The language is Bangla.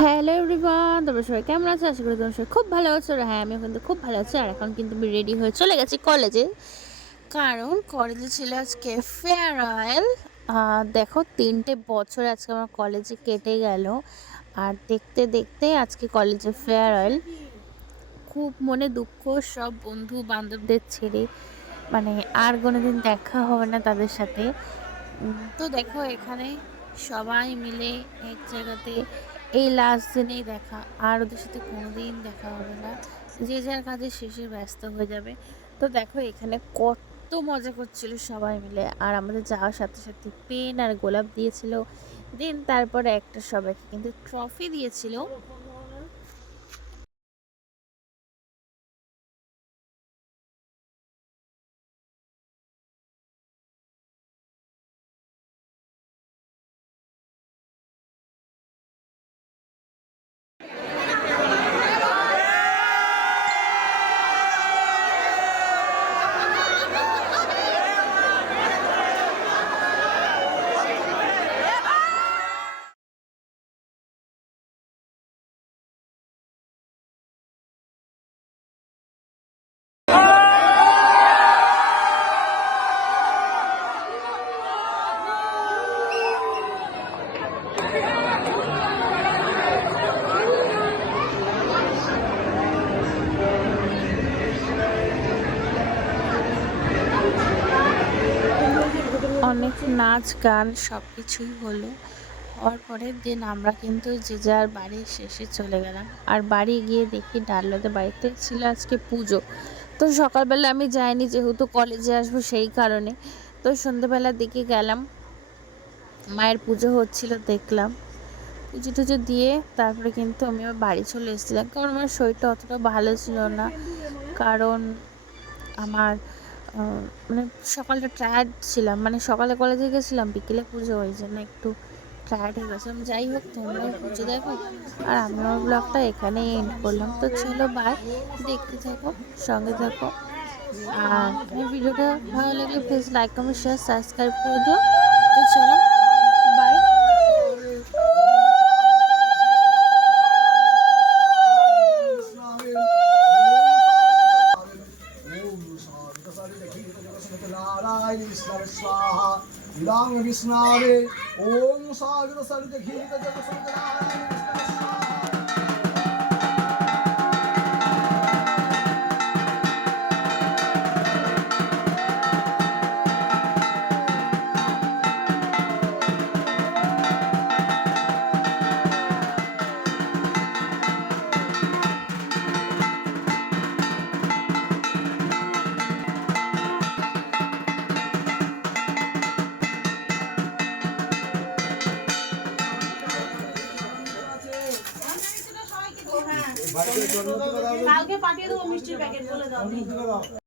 হ্যালো এভরিওয়ান, তোমরা সবাই কেমন আছো? আশা করি তোমরা সবাই খুব ভালো আছো। আর হ্যাঁ, আমিও কিন্তু খুব ভালো আছি। আর এখন কিন্তু আমি রেডি হয়ে চলে গেছি কলেজে, কারণ কলেজে ছিল আজকে ফেয়ারওয়েল। দেখো 3টে বছর আজকে আমার কলেজে কেটে গেল, আর দেখতে দেখতে আজকে কলেজে ফেয়ারওয়েল। খুব মনে দুঃখ, সব বন্ধু বান্ধবদের ছেড়ে, মানে আর কোনোদিন দেখা হবে না তাদের সাথে। তো দেখো এখানে সবাই মিলে এক জায়গাতে, এই লাস্ট দিনেই দেখা, আর ওদের সাথে কোনোদিন দেখা হবে না, যে যার কাজে শেষে ব্যস্ত হয়ে যাবে। তো দেখো এখানে কত মজা করছিল সবাই মিলে, আর আমাদের যাওয়ার সাথে সাথে পেন আর গোলাপ দিয়েছিল। দেন তারপরে একটা সবাইকে কিন্তু ট্রফি দিয়েছিল। অনেক নাচ গান সব কিছুই হলো। হওয়ার পরে দিন আমরা কিন্তু যে যার বাড়ির শেষে চলে গেলাম, আর বাড়ি গিয়ে দেখি ডালনাতে বাড়িতে ছিল আজকে পুজো। তো সকালবেলা আমি যাইনি, যেহেতু কলেজে আসবো সেই কারণে। তো সন্ধ্যেবেলার দিকে গেলাম, মায়ের পুজো হচ্ছিল দেখলাম। পুজো টুজো দিয়ে তারপরে কিন্তু আমি আমার বাড়ি চলে এসেছিলাম, কারণ আমার শরীরটা অতটা ভালো ছিল না। কারণ আমার মানে সকালটা টায়ার্ড ছিলাম, মানে সকালে কলেজে গেছিলাম, বিকেলে পুজো, ওই জন্য একটু টায়ার্ড হয়ে গেছিলাম। যাই হোক, তোমরাও পুজো দেখো, আর আমি আমার ব্লগটা এখানেই এন্ড করলাম। তো চলো বাই, দেখতে থাকো, সঙ্গে থাকো। আর আমার ভিডিওটা ভালো লাগলে please like comment share subscribe করে দিও। তো চলো বাই। नारायण विष्णु स्वाहा इदं विष्णवे ओम सागर सरित घीत जग सुंदर नारायण কালকে পাঠিয়ে দেবো মিষ্টির প্যাকেট বলে দাও।